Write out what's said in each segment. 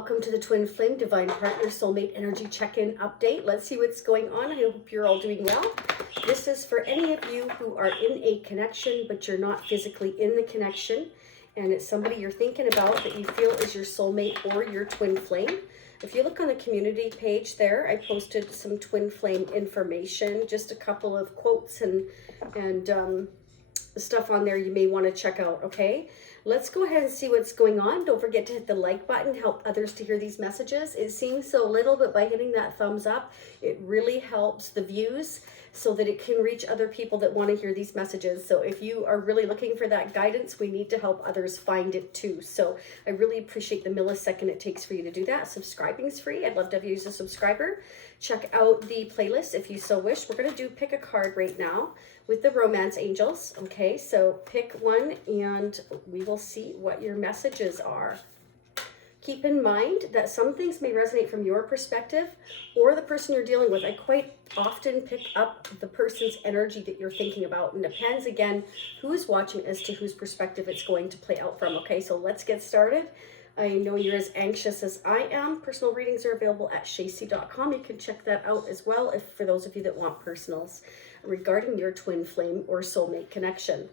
Welcome to the Twin Flame Divine Partner Soulmate Energy Check-In Update. Let's see what's going on. I hope you're all doing well. This is for any of you who are in a connection, but you're not physically in the connection, and it's somebody you're thinking about that you feel is your soulmate or your twin flame. If you look on the community page there, I posted some twin flame information, just a couple of quotes and stuff on there you may want to check out, okay? Let's go ahead and see what's going on. Don't forget to hit the like button, help others to hear these messages. It seems so little, but by hitting that thumbs up, it really helps the views so that it can reach other people that want to hear these messages. So if you are really looking for that guidance, we need to help others find it too. So I really appreciate the millisecond it takes for you to do that. Subscribing is free. I'd love to have you as a subscriber. Check out the playlist if you so wish. We're going to do pick a card right now with the romance angels. Okay, so pick one and we will see what your messages are. Keep in mind that some things may resonate from your perspective or the person you're dealing with. I quite often pick up the person's energy that you're thinking about, and depends again who's watching as to whose perspective it's going to play out from. Okay, so let's get started. I know you're as anxious as I am. Personal readings are available at shacy.com. You can check that out as well if for those of you that want personals regarding your twin flame or soulmate connection.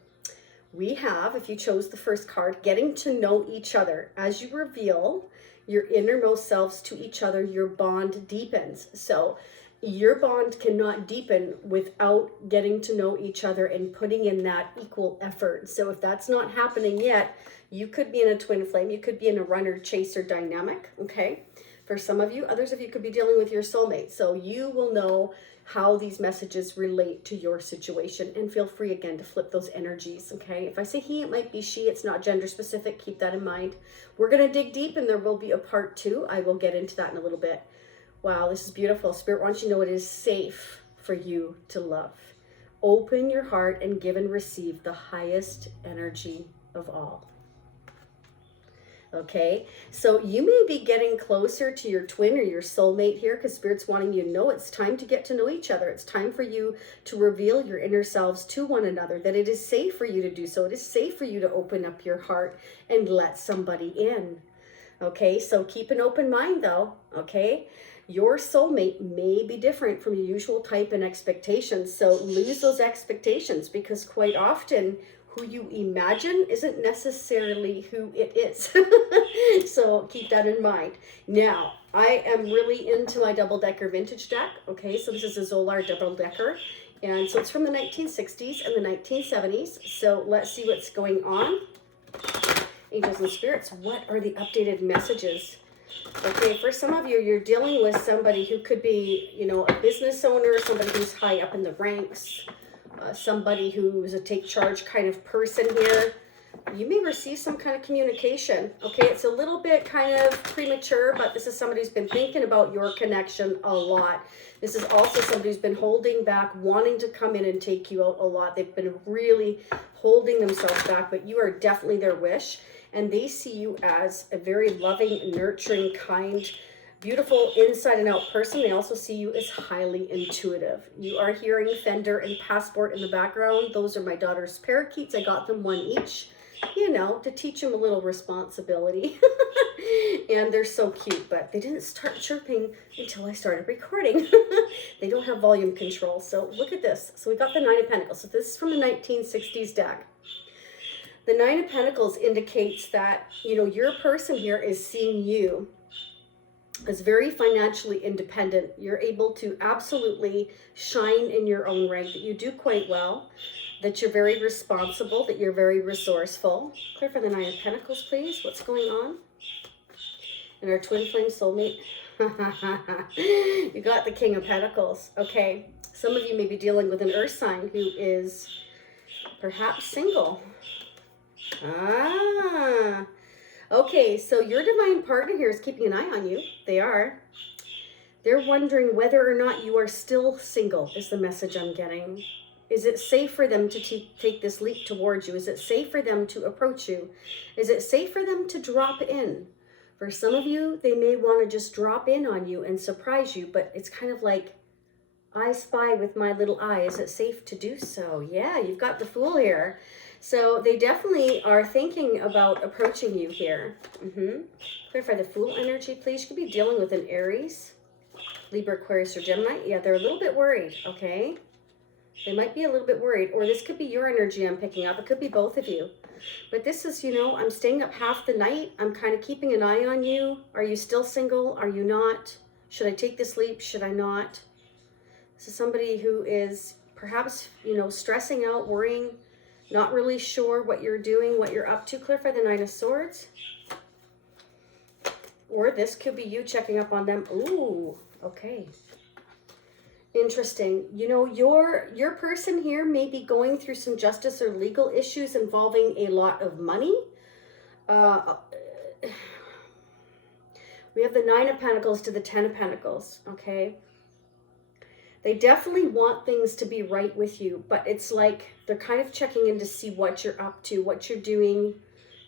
We have, if you chose the first card, getting to know each other. As you reveal your innermost selves to each other, your bond deepens. So your bond cannot deepen without getting to know each other and putting in that equal effort. So if that's not happening yet, you could be in a twin flame. You could be in a runner-chaser dynamic, okay? For some of you, others of you could be dealing with your soulmate. So you will know how these messages relate to your situation, and feel free again to flip those energies, okay? If I say he, it might be she. It's not gender specific. Keep that in mind. We're going to dig deep, and there will be a part 2. I will get into that in a little bit. Wow, this is beautiful. Spirit wants you to know it is safe for you to love. Open your heart and give and receive the highest energy of all. Okay, so you may be getting closer to your twin or your soulmate here because Spirit's wanting you to know it's time to get to know each other. It's time for you to reveal your inner selves to one another, that it is safe for you to do so. It is safe for you to open up your heart and let somebody in. Okay, so keep an open mind though, okay? Your soulmate may be different from your usual type and expectations, so lose those expectations because quite often who you imagine isn't necessarily who it is. So keep that in mind. Now, I am really into my double-decker vintage deck. Okay, so this is a Zolar double-decker. And so it's from the 1960s and the 1970s. So let's see what's going on. Angels and spirits, what are the updated messages? Okay, for some of you, you're dealing with somebody who could be, you know, a business owner, somebody who's high up in the ranks, somebody who's a take charge kind of person here. You may receive some kind of communication. Okay, it's a little bit kind of premature, but this is somebody who's been thinking about your connection a lot. This is also somebody who's been holding back, wanting to come in and take you out a lot. They've been really holding themselves back, but you are definitely their wish. And they see you as a very loving, nurturing, kind, beautiful inside and out person. They also see you as highly intuitive. You are hearing Fender and Passport in the background. Those are my daughter's parakeets. I got them one each, you know, to teach them a little responsibility. And they're so cute, but they didn't start chirping until I started recording. They don't have volume control. So look at this. So we got the 9 of Pentacles. So this is from the 1960s deck. The 9 of Pentacles indicates that, you know, your person here is seeing you as very financially independent. You're able to absolutely shine in your own right, that you do quite well, that you're very responsible, that you're very resourceful. Clear for the 9 of Pentacles, please. What's going on? And our twin flame soulmate. You got the King of Pentacles. Okay, some of you may be dealing with an earth sign who is perhaps single. Okay, so your divine partner here is keeping an eye on you. They are. They're wondering whether or not you are still single, is the message I'm getting. Is it safe for them to take this leap towards you? Is it safe for them to approach you? Is it safe for them to drop in? For some of you, they may want to just drop in on you and surprise you, but it's kind of like, I spy with my little eye. Is it safe to do so? Yeah, you've got the Fool here. So they definitely are thinking about approaching you here. Clarify the Fool energy, please. You could be dealing with an Aries, Libra, Aquarius, or Gemini. Yeah, they're a little bit worried, okay? They might be a little bit worried. Or this could be your energy I'm picking up. It could be both of you. But this is, you know, I'm staying up half the night. I'm kind of keeping an eye on you. Are you still single? Are you not? Should I take this leap? Should I not? This is somebody who is perhaps, you know, stressing out, worrying, not really sure what you're doing, what you're up to. Clarify the Nine of Swords. Or this could be you checking up on them. Ooh, okay. Interesting. You know, your person here may be going through some justice or legal issues involving a lot of money. We have the Nine of Pentacles to the Ten of Pentacles, okay? They definitely want things to be right with you, but it's like they're kind of checking in to see what you're up to, what you're doing.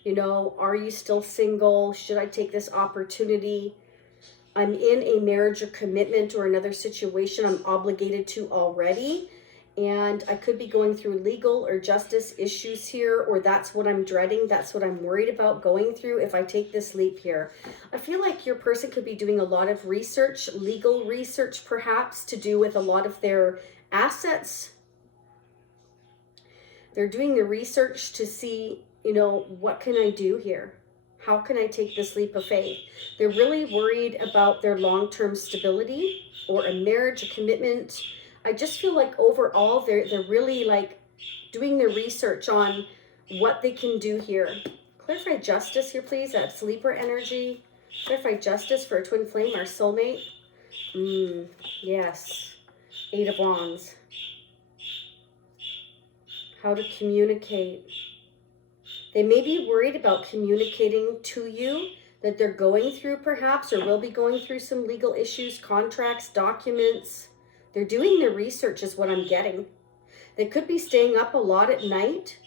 You know, are you still single? Should I take this opportunity? I'm in a marriage or commitment or another situation I'm obligated to already, and I could be going through legal or justice issues here, or that's what I'm dreading. That's what I'm worried about going through if I take this leap here. I feel like your person could be doing a lot of research, legal research perhaps, to do with a lot of their assets. They're doing the research to see, you know, what can I do here? How can I take this leap of faith? They're really worried about their long-term stability or a marriage, a commitment. I just feel like overall they're really like doing their research on what they can do here. Clarify justice here, please. That's Libra energy. Clarify justice for a twin flame, our soulmate. Yes. Eight of Wands. How to communicate. They may be worried about communicating to you that they're going through perhaps, or will be going through some legal issues, contracts, documents. They're doing their research is what I'm getting. They could be staying up a lot at night.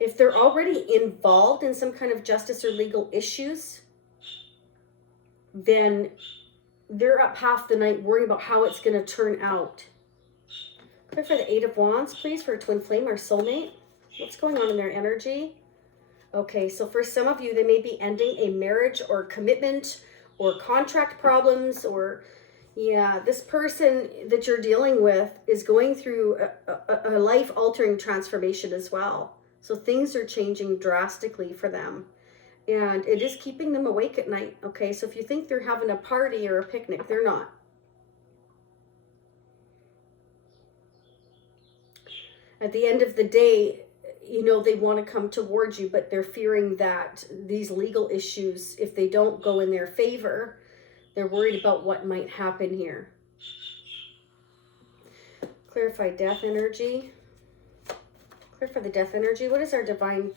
If they're already involved in some kind of justice or legal issues, then they're up half the night worrying about how it's going to turn out. Clear for the Eight of Wands, please, for a twin flame, our soulmate. What's going on in their energy? Okay, so for some of you, they may be ending a marriage or commitment or contract problems, or yeah, this person that you're dealing with is going through a life-altering transformation as well. So things are changing drastically for them, and it is keeping them awake at night. Okay, so if you think they're having a party or a picnic, they're not. At the end of the day, you know, they want to come towards you, but they're fearing that these legal issues, if they don't go in their favor, they're worried about what might happen here. Clarify death energy. Clarify the death energy. What is our divine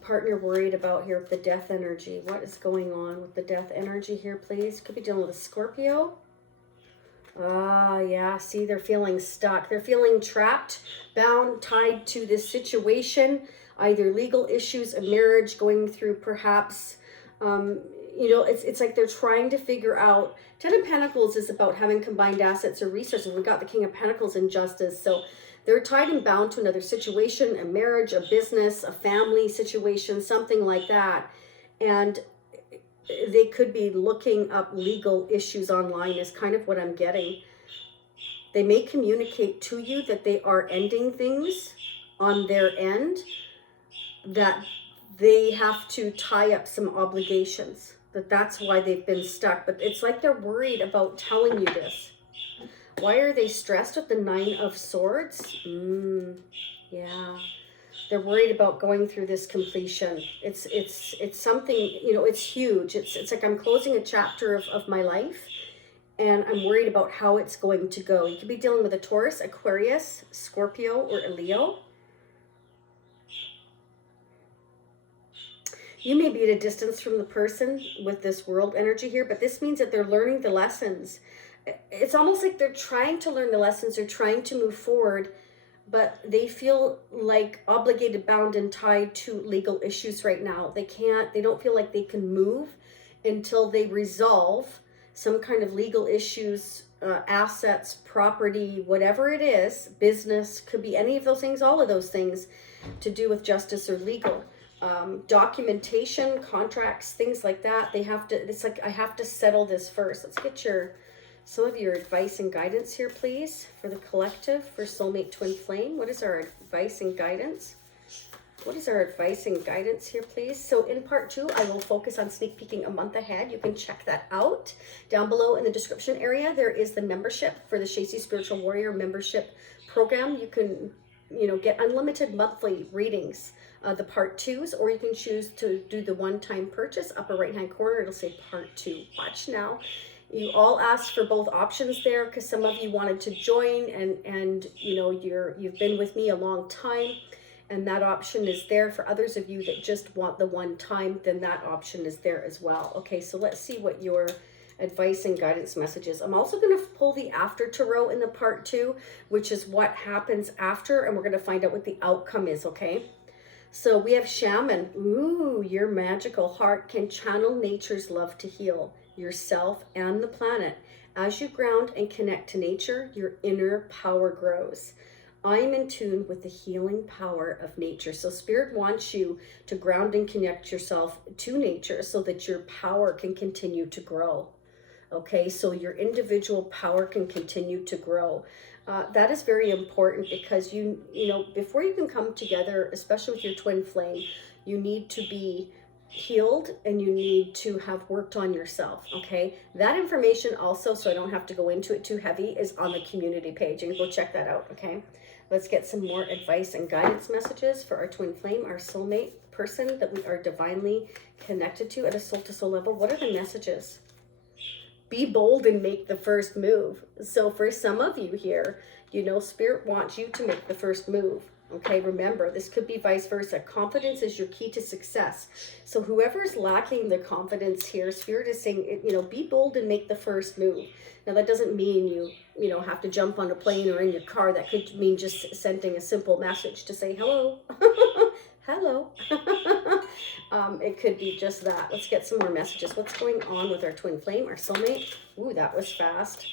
partner worried about here with the death energy? What is going on with the death energy here, please? Could be dealing with a Scorpio. Yeah, see, they're feeling stuck. They're feeling trapped, bound, tied to this situation, either legal issues, a marriage, going through perhaps, you know, it's like they're trying to figure out. Ten of Pentacles is about having combined assets or resources. We've got the King of Pentacles in justice. So they're tied and bound to another situation, a marriage, a business, a family situation, something like that. And they could be looking up legal issues online is kind of what I'm getting. They may communicate to you that they are ending things on their end, that they have to tie up some obligations, that's why they've been stuck. But it's like they're worried about telling you this. Why are they stressed with the Nine of Swords? Yeah. They're worried about going through this completion. It's something, you know, it's huge. It's like I'm closing a chapter of my life, and I'm worried about how it's going to go. You could be dealing with a Taurus, Aquarius, Scorpio, or a Leo. You may be at a distance from the person with this world energy here, but this means that they're learning the lessons. It's almost like they're trying to learn the lessons. They're trying to move forward, but they feel like obligated, bound, and tied to legal issues right now. They don't feel like they can move until they resolve some kind of legal issues assets, property, whatever it is, business, could be any of those things, all of those things to do with justice or legal. Documentation, contracts, things like that. They have to, it's like, I have to settle this first. Let's get some of your advice and guidance here, please, for the collective, for Soulmate Twin Flame. What is our advice and guidance? What is our advice and guidance here, please? So in part 2, I will focus on sneak peeking a month ahead. You can check that out. Down below in the description area, there is the membership for the Shacy Spiritual Warrior membership program. You can, get unlimited monthly readings, the part 2s, or you can choose to do the one-time purchase. Upper right-hand corner, it'll say part 2. Watch now. You all asked for both options there because some of you wanted to join and you've been with me a long time. And that option is there. For others of you that just want the one time, then that option is there as well. Okay, so let's see what your advice and guidance message is. I'm also going to pull the after tarot in the part 2, which is what happens after, and we're going to find out what the outcome is, okay? So we have Shaman. Ooh, your magical heart can channel nature's love to heal yourself and the planet. As you ground and connect to nature, your inner power grows. I'm in tune with the healing power of nature. So Spirit wants you to ground and connect yourself to nature so that your power can continue to grow. Okay, so your individual power can continue to grow. That is very important because before you can come together, especially with your twin flame, you need to be healed and you need to have worked on yourself. Okay, that information also, so I don't have to go into it too heavy, is on the community page. You can go check that out. Okay, let's get some more advice and guidance messages for our twin flame, our soulmate person that we are divinely connected to at a soul-to-soul level. What are the messages? Be bold and make the first move. So for some of you here, Spirit wants you to make the first move. Okay, remember, this could be vice versa. Confidence is your key to success. So whoever's lacking the confidence here, Spirit is saying, be bold and make the first move. Now, that doesn't mean you have to jump on a plane or in your car. That could mean just sending a simple message to say hello. Hello. It could be just that. Let's get some more messages. What's going on with our twin flame, our soulmate? Ooh, that was fast.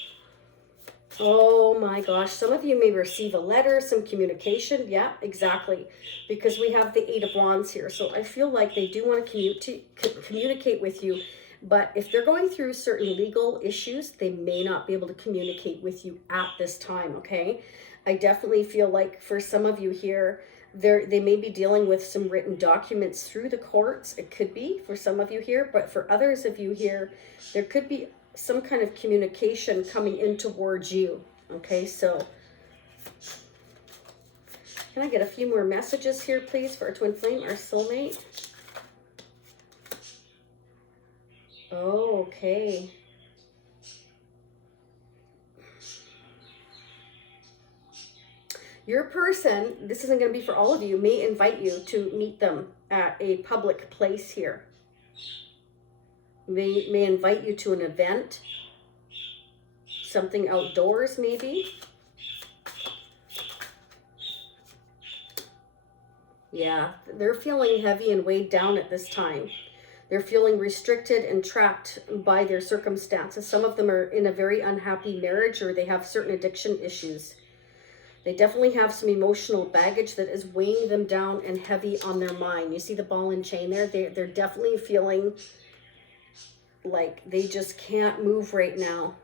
Oh my gosh, some of you may receive a letter, some communication. Yeah, exactly. Because we have the 8 of Wands here. So I feel like they do want to communicate with you. But if they're going through certain legal issues, they may not be able to communicate with you at this time, okay? I definitely feel like for some of you here, they may be dealing with some written documents through the courts. It could be for some of you here, but for others of you here, there could be some kind of communication coming in towards you. Okay, so can I get a few more messages here, please, for our twin flame, our soulmate? Oh, okay. Your person, this isn't going to be for all of you, may invite you to meet them at a public place here. May invite you to an event, something outdoors maybe. Yeah, they're feeling heavy and weighed down at this time. They're feeling restricted and trapped by their circumstances. Some of them are in a very unhappy marriage or they have certain addiction issues. They definitely have some emotional baggage that is weighing them down and heavy on their mind. You see the ball and chain there? They're definitely feeling like they just can't move right now.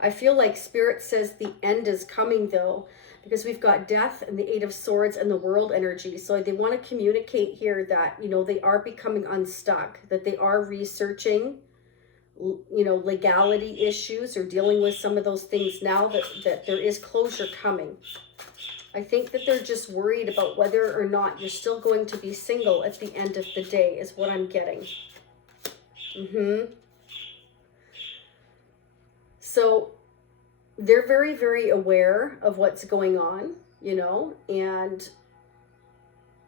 I feel like Spirit says the end is coming though, because we've got death and the 8 of Swords and the world energy. So they want to communicate here that, they are becoming unstuck, that they are researching, legality issues or dealing with some of those things now, that there is closure coming. I think that they're just worried about whether or not you're still going to be single at the end of the day is what I'm getting. So they're very, very aware of what's going on, and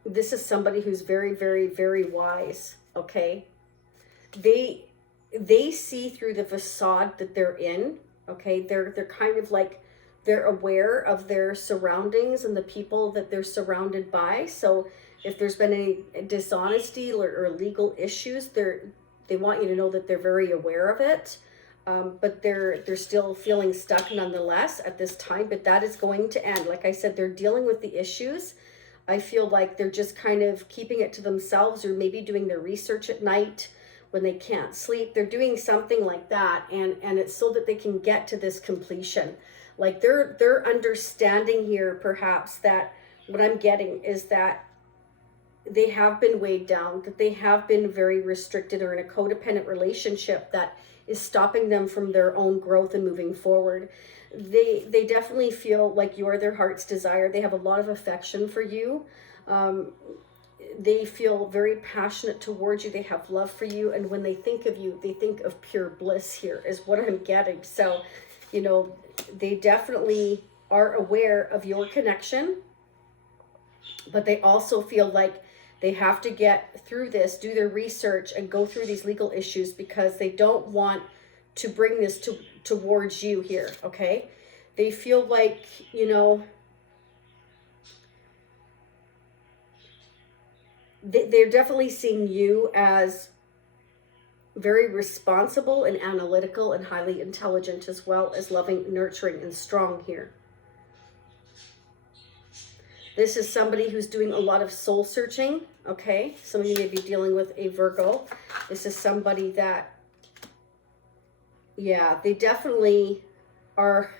this is somebody who's very, very, very wise, okay? They see through the facade that they're in, okay? They're kind of like, they're aware of their surroundings and the people that they're surrounded by. So if there's been any dishonesty or legal issues, They want you to know that they're very aware of it. But they're still feeling stuck nonetheless at this time, but that is going to end. Like I said, they're dealing with the issues. I feel like they're just kind of keeping it to themselves, or maybe doing their research at night when they can't sleep. They're doing something like that, and it's so that they can get to this completion. Like they're understanding here perhaps that what I'm getting is that they have been weighed down, that they have been very restricted or in a codependent relationship that is stopping them from their own growth and moving forward. They definitely feel like you're their heart's desire. They have a lot of affection for you. They feel very passionate towards you. They have love for you. And when they think of you, they think of pure bliss here is what I'm getting. So, you know, they definitely are aware of your connection, but they also feel like they have to get through this, do their research, and go through these legal issues because they don't want to bring this towards you here, okay? They feel like, you know, they're definitely seeing you as very responsible and analytical and highly intelligent, as well as loving, nurturing, and strong here. This is somebody who's doing a lot of soul searching, okay? Some of you may be dealing with a Virgo. This is somebody that, yeah, they definitely are,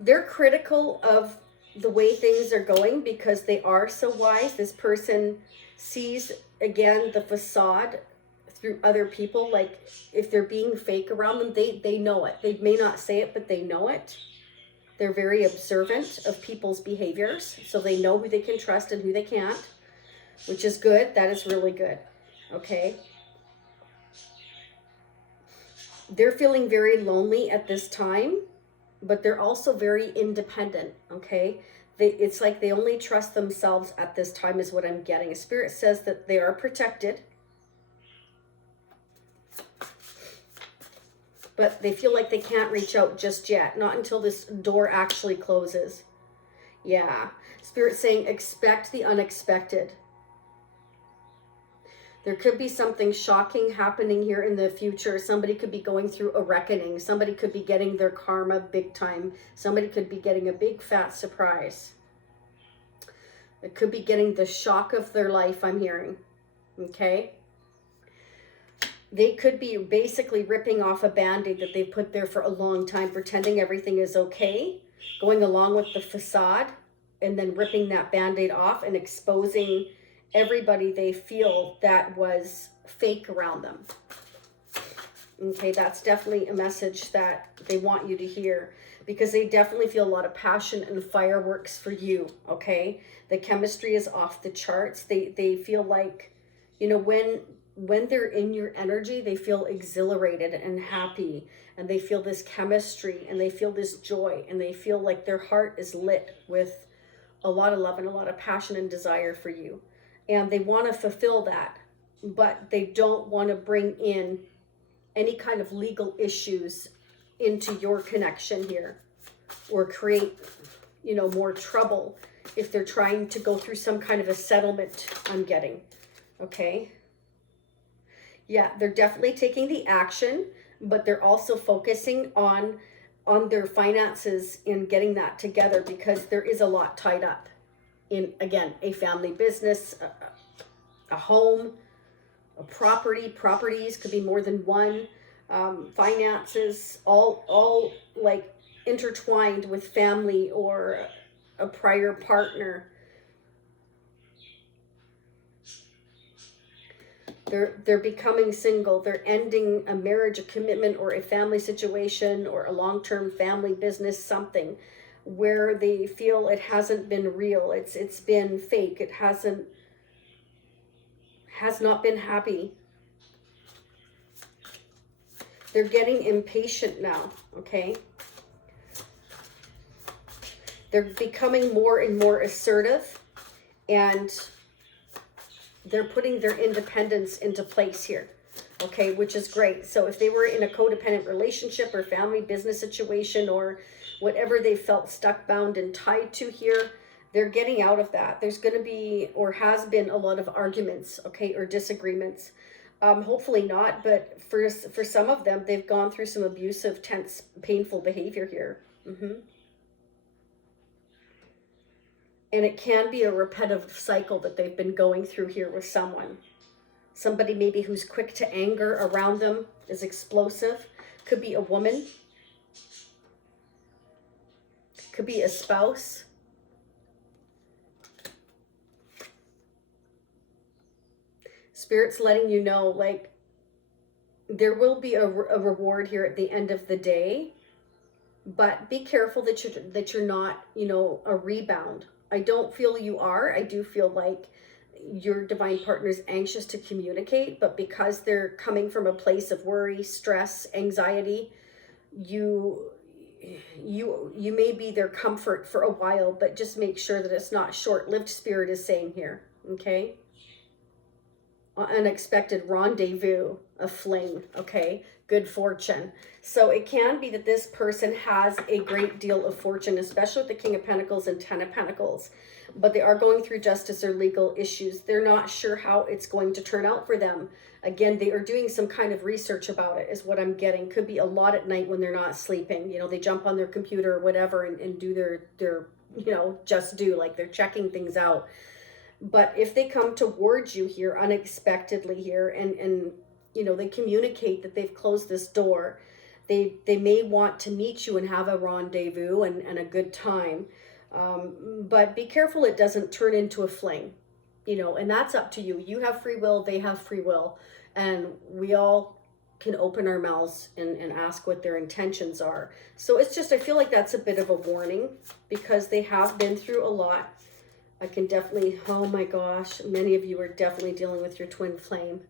they're critical of the way things are going because they are so wise. This person sees, again, the facade through other people. Like if they're being fake around them, they know it. They may not say it, but they know it. They're very observant of people's behaviors, so they know who they can trust and who they can't, which is good. That is really good, okay? They're feeling very lonely at this time, but they're also very independent, okay? It's like they only trust themselves at this time is what I'm getting. Spirit says that they are protected, but they feel like they can't reach out just yet, not until this door actually closes. Yeah, Spirit's saying expect the unexpected. There could be something shocking happening here in the future. Somebody could be going through a reckoning. Somebody could be getting their karma big time. Somebody could be getting a big fat surprise. It could be getting the shock of their life, I'm hearing, okay? They could be basically ripping off a Band-Aid that they've put there for a long time, pretending everything is okay, going along with the facade, and then ripping that Band-Aid off and exposing everybody they feel that was fake around them. Okay, that's definitely a message that they want you to hear because they definitely feel a lot of passion and fireworks for you, okay? The chemistry is off the charts. They feel like, you know, when they're in your energy, they feel exhilarated and happy, and they feel this chemistry, and they feel this joy, and they feel like their heart is lit with a lot of love and a lot of passion and desire for you. And they want to fulfill that, but they don't want to bring in any kind of legal issues into your connection here or create, you know, more trouble if they're trying to go through some kind of a settlement, I'm getting, okay? Yeah, they're definitely taking the action, but they're also focusing on their finances and getting that together because there is a lot tied up in, again, a family business, a home, a properties could be more than one, finances, all like intertwined with family or a prior partner. They're becoming single. They're ending a marriage, a commitment, or a family situation, or a long-term family business, something where they feel it hasn't been real. It's been fake. It has not been happy. They're getting impatient now, okay? They're becoming more and more assertive, and they're putting their independence into place here, okay, which is great. So if they were in a codependent relationship or family business situation or whatever they felt stuck, bound, and tied to here, they're getting out of that. There's going to be, or has been, a lot of arguments, okay, or disagreements. Hopefully not, but for some of them, they've gone through some abusive, tense, painful behavior here. And it can be a repetitive cycle that they've been going through here with someone. Somebody maybe who's quick to anger around them, is explosive. Could be a woman. Could be a spouse. Spirit's letting you know, like, there will be a reward here at the end of the day, but be careful that you're not, you know, a rebound. I don't feel you are. I do feel like your divine partner is anxious to communicate, but because they're coming from a place of worry, stress, anxiety, you may be their comfort for a while, but just make sure that it's not short-lived, Spirit is saying here, okay? Unexpected rendezvous, a fling, okay? Good fortune. So it can be that this person has a great deal of fortune, especially with the King of Pentacles and Ten of Pentacles, but they are going through justice or legal issues. They're not sure how it's going to turn out for them. Again, they are doing some kind of research about it, is what I'm getting. Could be a lot at night when they're not sleeping. You know, they jump on their computer or whatever and do their, you know, just do, like they're checking things out. But if they come towards you here unexpectedly here and you know, they communicate that they've closed this door, they may want to meet you and have a rendezvous and a good time. But be careful it doesn't turn into a fling, you know, and that's up to you. You have free will, they have free will, and we all can open our mouths and ask what their intentions are. So it's just, I feel like that's a bit of a warning because they have been through a lot. I can definitely, oh my gosh, many of you are definitely dealing with your twin flame.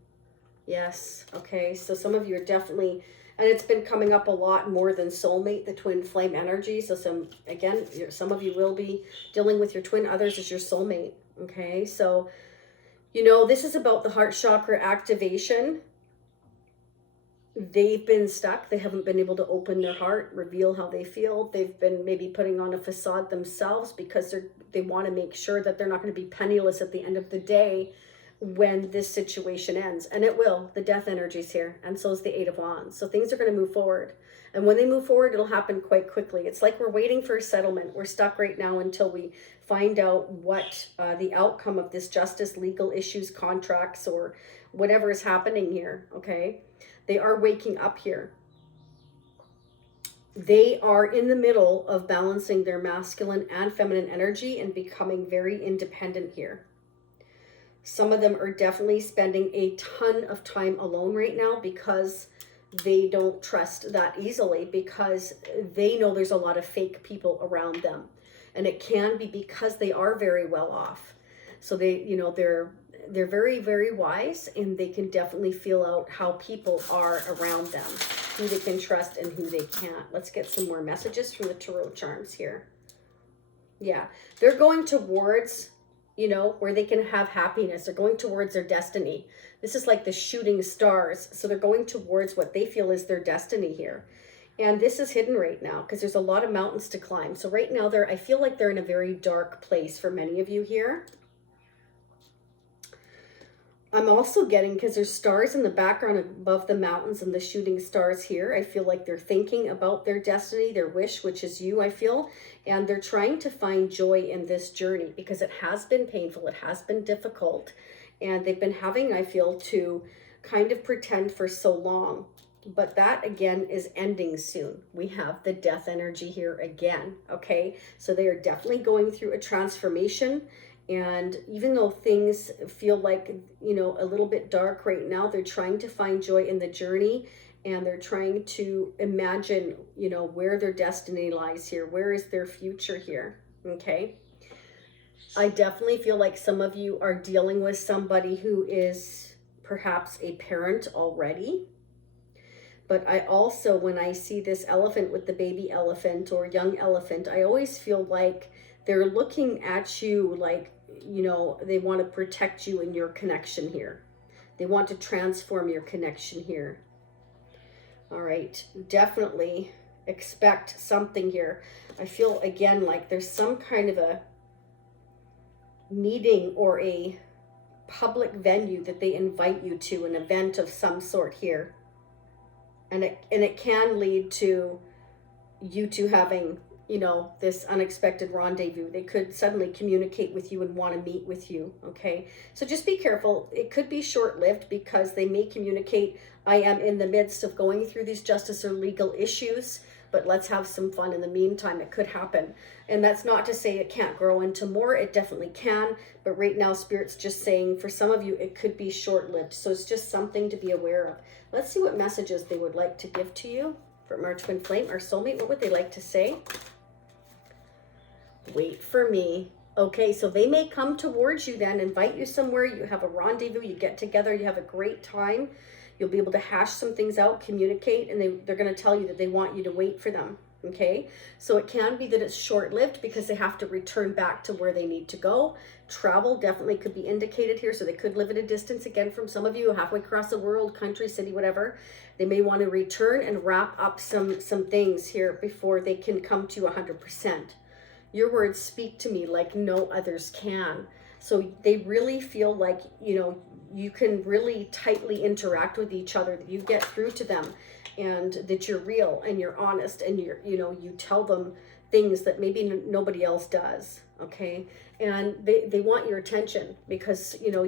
Yes, okay, so some of you are definitely, and it's been coming up a lot more than soulmate, the twin flame energy. So some of you will be dealing with your twin, others is your soulmate, okay? So, you know, this is about the heart chakra activation. They've been stuck. They haven't been able to open their heart, reveal how they feel. They've been maybe putting on a facade themselves because they want to make sure that they're not going to be penniless at the end of the day when this situation ends. And it will. The death energy is here, and so is the Eight of Wands. So things are going to move forward. And when they move forward, it'll happen quite quickly. It's like we're waiting for a settlement. We're stuck right now until we find out what the outcome of this justice, legal issues, contracts, or whatever is happening here, okay? They are waking up here. They are in the middle of balancing their masculine and feminine energy and becoming very independent here. Some of them are definitely spending a ton of time alone right now because they don't trust that easily, because they know there's a lot of fake people around them. And it can be because they are very well off. So they, you know, they're very, very wise, and they can definitely feel out how people are around them, who they can trust and who they can't. Let's get some more messages from the tarot charms here. Yeah, they're going towards, you know, where they can have happiness. They're going towards their destiny. This is like the shooting stars. So they're going towards what they feel is their destiny here. And this is hidden right now because there's a lot of mountains to climb. So right now I feel like they're in a very dark place for many of you here. I'm also getting, because there's stars in the background above the mountains and the shooting stars here, I feel like they're thinking about their destiny, their wish, which is you, I feel. And they're trying to find joy in this journey because it has been painful. It has been difficult. And they've been having, I feel, to kind of pretend for so long. But that, again, is ending soon. We have the death energy here again, okay? So they are definitely going through a transformation. And even though things feel like, you know, a little bit dark right now, they're trying to find joy in the journey, and they're trying to imagine, you know, where their destiny lies here. Where is their future here? Okay. I definitely feel like some of you are dealing with somebody who is perhaps a parent already. But I also, when I see this elephant with the baby elephant or young elephant, I always feel like they're looking at you like, you know, they want to protect you and your connection here. They want to transform your connection here. All right, definitely expect something here. I feel, again, like there's some kind of a meeting or a public venue that they invite you to, an event of some sort here. And it can lead to you two having, you know, this unexpected rendezvous. They could suddenly communicate with you and want to meet with you, okay? So just be careful. It could be short-lived because they may communicate, I am in the midst of going through these justice or legal issues, but let's have some fun in the meantime. It could happen. And that's not to say it can't grow into more. It definitely can. But right now, Spirit's just saying for some of you, it could be short-lived. So it's just something to be aware of. Let's see what messages they would like to give to you from our twin flame, our soulmate. What would they like to say? Wait for me. Okay, so they may come towards you then, invite you somewhere. You have a rendezvous, you get together, you have a great time. You'll be able to hash some things out, communicate, and they're going to tell you that they want you to wait for them. Okay, so it can be that it's short-lived because they have to return back to where they need to go. Travel definitely could be indicated here, so they could live at a distance again from some of you, halfway across the world, country, city, whatever. They may want to return and wrap up some things here before they can come to 100%. Your words speak to me like no others can. So they really feel like, you know, you can really tightly interact with each other, that you get through to them, and that you're real and you're honest, and you're, you know, you tell them things that maybe nobody else does, okay? And they want your attention because, you know,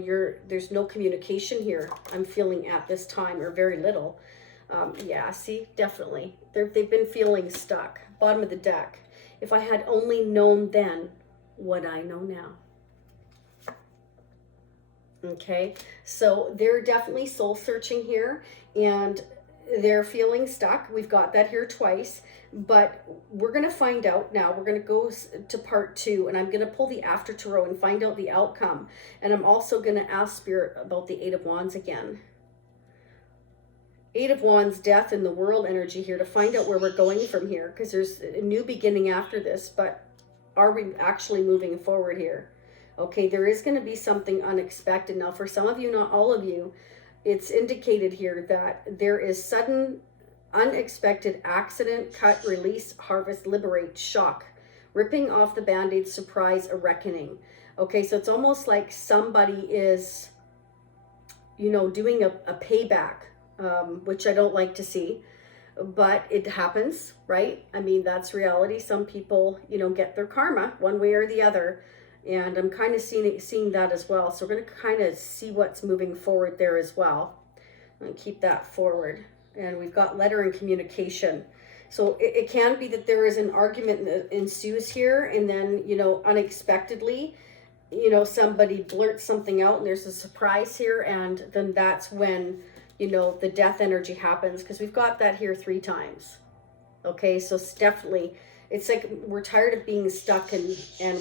there's no communication here, I'm feeling at this time, or very little. Yeah, see, definitely. They've been feeling stuck. Bottom of the deck. If I had only known then what I know now. Okay, so they're definitely soul searching here, and they're feeling stuck. We've got that here twice, but we're going to find out now. We're going to go to part 2, and I'm going to pull the after tarot and find out the outcome. And I'm also going to ask Spirit about the 8 of Wands again. 8 of Wands, death in the world energy here, to find out where we're going from here, because there's a new beginning after this, but are we actually moving forward here? Okay, there is going to be something unexpected. Now, for some of you, not all of you, it's indicated here that there is sudden, unexpected accident, cut, release, harvest, liberate, shock, ripping off the band-aid, surprise, a reckoning. Okay, so it's almost like somebody is, you know, doing a payback, which I don't like to see, but it happens, right? I mean, that's reality. Some people, you know, get their karma one way or the other. And I'm kind of seeing that as well. So we're going to kind of see what's moving forward there as well. And keep that forward. And we've got letter and communication. So it can be that there is an argument that ensues here. And then, you know, unexpectedly, you know, somebody blurts something out and there's a surprise here. And then that's when, you know, the death energy happens. Because we've got that here 3 times. Okay, so it's definitely, it's like we're tired of being stuck and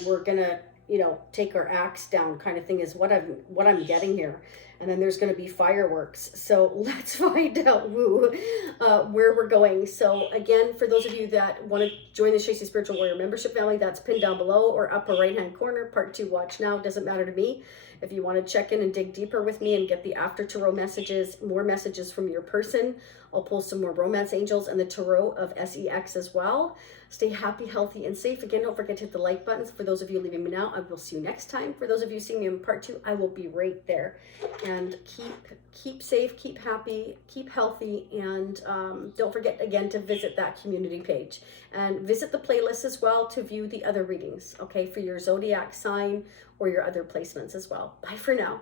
we're going to, you know, take our axe down kind of thing is what I'm getting here. And then there's going to be fireworks. So let's find out where we're going. So again, for those of you that want to join the Shacey Spiritual Warrior membership family, that's pinned down below or upper right hand corner. Part 2, watch now. Doesn't matter to me. If you want to check in and dig deeper with me and get the after tarot messages, more messages from your person, I'll pull some more romance angels and the tarot of SEX as well. Stay happy, healthy, and safe. Again, don't forget to hit the like buttons. For those of you leaving me now, I will see you next time. For those of you seeing me in part 2, I will be right there. And keep safe, keep happy, keep healthy, and don't forget again to visit that community page and visit the playlist as well to view the other readings, okay, for your zodiac sign or your other placements as well. Bye for now.